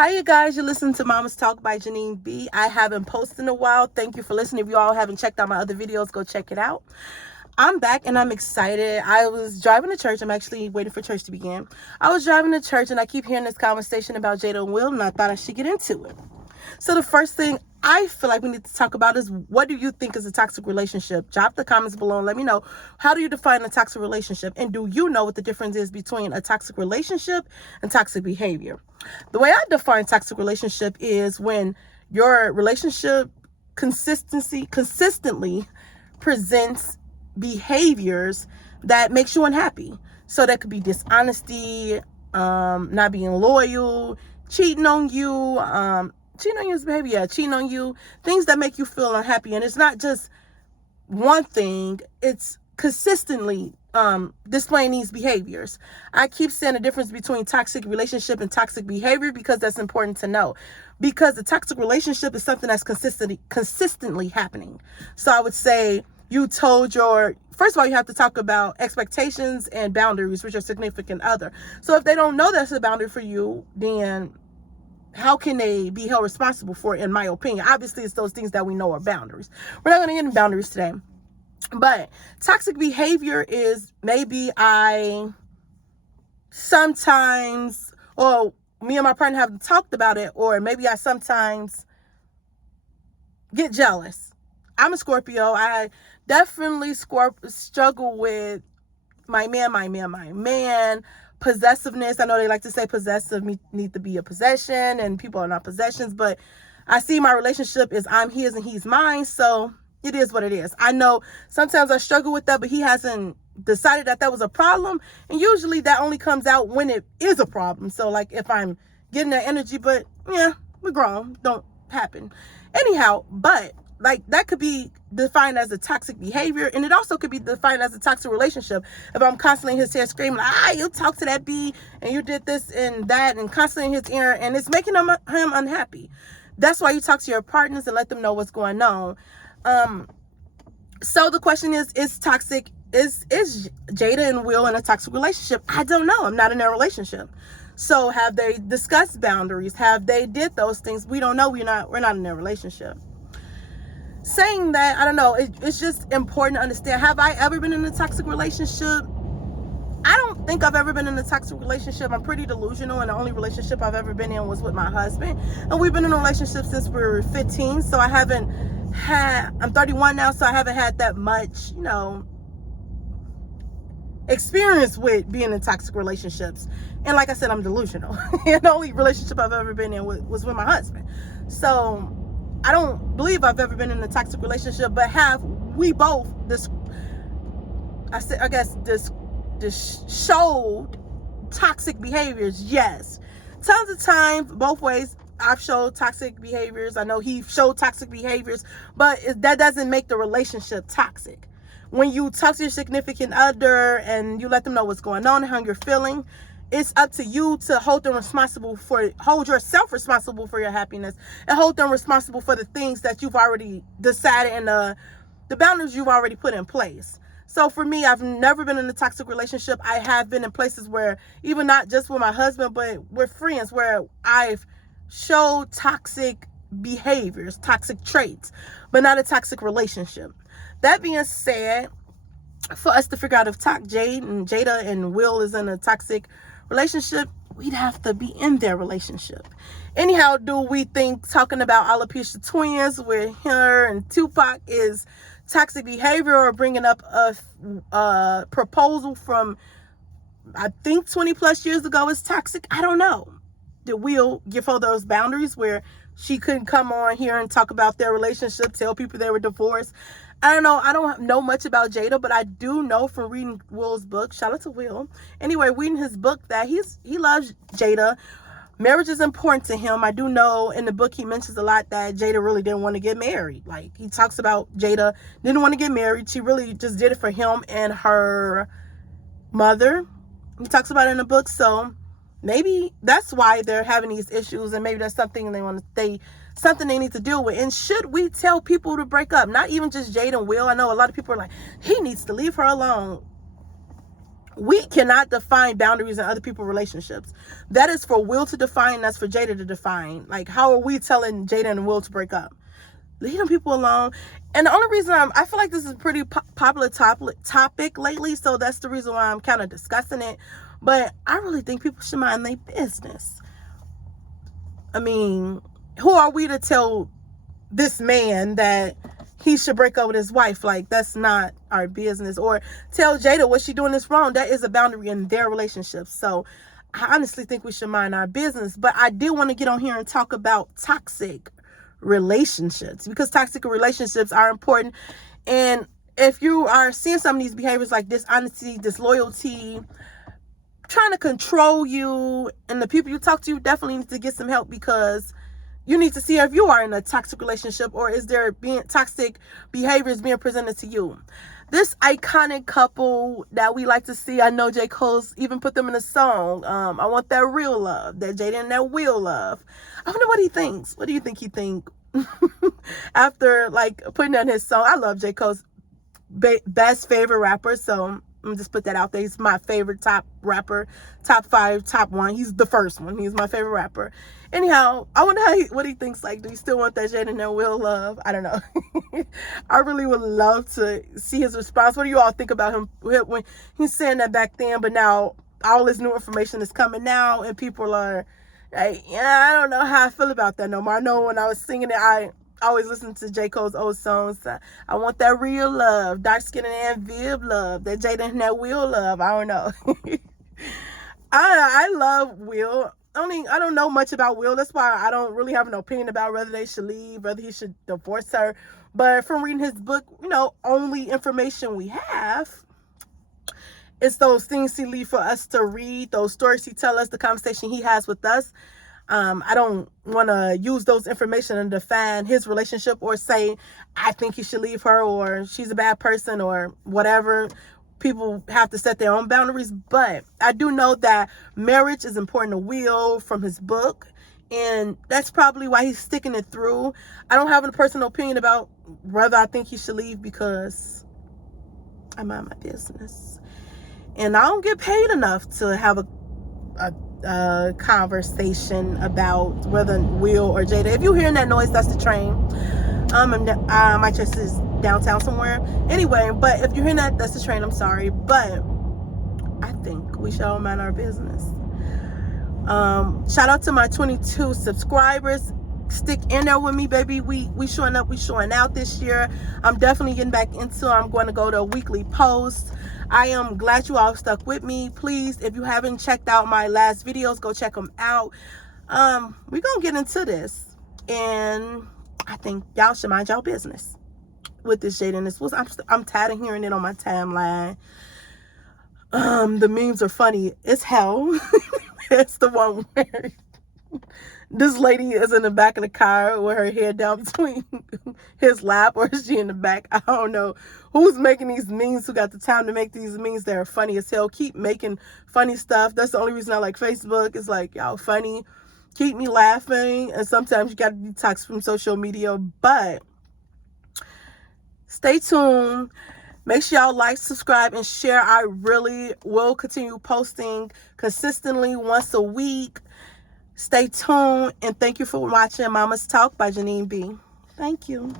Hi, you guys. You're listening to Mama's Talk by Janine B. I haven't posted in a while. Thank you for listening. If you all haven't checked out my other videos, go check it out. I'm back and I'm excited. I was driving to church. I'm actually waiting for church to begin. I was driving to church and I keep hearing this conversation about Jada and Will, and I thought I should get into it. So the first thing I feel like we need to talk about is, what do you think is a toxic relationship? Drop the comments below and let me know, how do you define a toxic relationship? And do you know what the difference is between a toxic relationship and toxic behavior? The way I define toxic relationship is when your relationship consistently presents behaviors that makes you unhappy. So that could be dishonesty, not being loyal, cheating on you, is behavior, cheating on you, things that make you feel unhappy. And it's not just one thing, it's consistently displaying these behaviors. I keep saying the difference between toxic relationship and toxic behavior because that's important to know. Because the toxic relationship is something that's consistently happening. So I would say first of all, you have to talk about expectations and boundaries with your significant other. So if they don't know that's a boundary for you, then how can they be held responsible for it, in my opinion? Obviously, it's those things that we know are boundaries. We're not going to get into boundaries today. But toxic behavior is maybe me and my partner have talked about it, or maybe I sometimes get jealous. I'm a Scorpio. I definitely struggle with my man. Possessiveness. I know they like to say possessive need to be a possession and people are not possessions, but I see my relationship is I'm his and he's mine. So it is what it is. I know sometimes I struggle with that, but he hasn't decided that was a problem. And usually that only comes out when it is a problem. So like if I'm getting that energy, but yeah, we're grown. Don't happen. Anyhow, but like that could be defined as a toxic behavior, and it also could be defined as a toxic relationship. If I'm constantly in his ear screaming, you talk to that B and you did this and that, and constantly in his ear, and it's making him unhappy. That's why you talk to your partners and let them know what's going on. So the question is toxic, is Jada and Will in a toxic relationship? I don't know. I'm not in their relationship. So have they discussed boundaries? Have they did those things? We don't know. We're not in their relationship. Saying that, I don't know, it's just important to understand. Have I ever been in a toxic relationship? I don't think I've ever been in a toxic relationship. I'm pretty delusional, and the only relationship I've ever been in was with my husband. And we've been in a relationship since we were 15, so I'm 31 now, so I haven't had that much, experience with being in toxic relationships. And like I said, I'm delusional. And the only relationship I've ever been in was with my husband. So I don't believe I've ever been in a toxic relationship, but have we both showed toxic behaviors? Yes. Tons of times, both ways, I've showed toxic behaviors. I know he showed toxic behaviors, but that doesn't make the relationship toxic. When you talk to your significant other and you let them know what's going on and how you're feeling, it's up to you to hold yourself responsible for your happiness, and hold them responsible for the things that you've already decided and the boundaries you've already put in place. So for me, I've never been in a toxic relationship. I have been in places where, even not just with my husband, but with friends, where I've showed toxic behaviors, toxic traits, but not a toxic relationship. That being said, for us to figure out if Jada and Will is in a toxic relationship, we'd have to be in their relationship. Anyhow, do we think talking about alopecia twins with her and Tupac is toxic behavior, or bringing up a proposal from, I think, 20 plus years ago is toxic? I don't know. Did Will give her those boundaries where she couldn't come on here and talk about their relationship, tell people they were divorced? I don't know. I don't know much about Jada, but I do know from reading Will's book, shout out to Will. Anyway, reading his book, that he loves Jada. Marriage is important to him. I do know in the book he mentions a lot that Jada really didn't want to get married. Like, he talks about Jada didn't want to get married. She really just did it for him and her mother. He talks about it in the book. So maybe that's why they're having these issues, and maybe that's something something they need to deal with. And should we tell people to break up? Not even just Jada and Will. I know a lot of people are like, he needs to leave her alone. We cannot define boundaries in other people's relationships. That is for Will to define. That's for Jada to define. Like, how are we telling Jada and Will to break up? Leave them people alone. And the only reason I feel like this is a pretty popular topic lately, so that's the reason why I'm kind of discussing it. But I really think people should mind their business. I mean, who are we to tell this man that he should break up with his wife? Like, that's not our business. Or tell Jada what she doing is wrong. That is a boundary in their relationship. So I honestly think we should mind our business. But I do want to get on here and talk about toxic relationships, because toxic relationships are important. And if you are seeing some of these behaviors like dishonesty, disloyalty, trying to control you, and the people you talk to, you definitely need to get some help, because you need to see if you are in a toxic relationship, or is there being toxic behaviors being presented to you. This iconic couple that we like to see, I know J. Cole's even put them in a song. I want that real love, that Jada and that Will love. I wonder what he thinks. What do you think he think after like putting on his song? I love J. Cole's best favorite rapper, so I'm just put that out there. He's my favorite top rapper, top 5, top 1. He's the first one. He's my favorite rapper. Anyhow, I wonder what he thinks. Like, do you still want that Jada and that Will love? I don't know. I really would love to see his response. What do you all think about him when he's saying that back then, but now all this new information is coming now, and people are like, yeah, I don't know how I feel about that no more. I know when I was singing it, I always listen to J. Cole's old songs. I want that real love, dark skin and Viv love, that Jada and that Will love. I don't know. I love Will. I don't know much about Will. That's why I don't really have an opinion about whether they should leave, whether he should divorce her. But from reading his book, only information we have is those things he leave for us to read, those stories he tell us, the conversation he has with us. I don't want to use those information and define his relationship, or say I think he should leave her, or she's a bad person, or whatever. People have to set their own boundaries. But I do know that marriage is important to Will from his book, and that's probably why he's sticking it through. I don't have a personal opinion about whether I think he should leave, because I mind my business. And I don't get paid enough to have a conversation about whether Will or Jada. If you're hearing that noise, that's the train. My church is downtown somewhere. Anyway, but if you're hearing that, that's the train. I'm sorry, but I think we should all mind our business. Shout out to my 22 subscribers. Stick in there with me, baby. We showing up, we showing out this year. I'm definitely getting back into it. I'm going to go to a weekly post. I am glad you all stuck with me. Please, if you haven't checked out my last videos, go check them out. We're gonna get into this, and I think y'all should mind y'all business with this Jada and this Will. I'm tired of hearing it on my timeline. The memes are funny as hell. It's the one where this lady is in the back of the car with her head down between his lap, or is she in the back? I don't know who's making these memes, who got the time to make these memes that are funny as hell. Keep making funny stuff. That's the only reason I like Facebook. It's like, y'all funny, keep me laughing. And sometimes you got to detox from social media. But stay tuned. Make sure y'all like, subscribe, and share. I really will continue posting consistently once a week. Stay tuned, and thank you for watching Mama's Talk by Janine B. Thank you.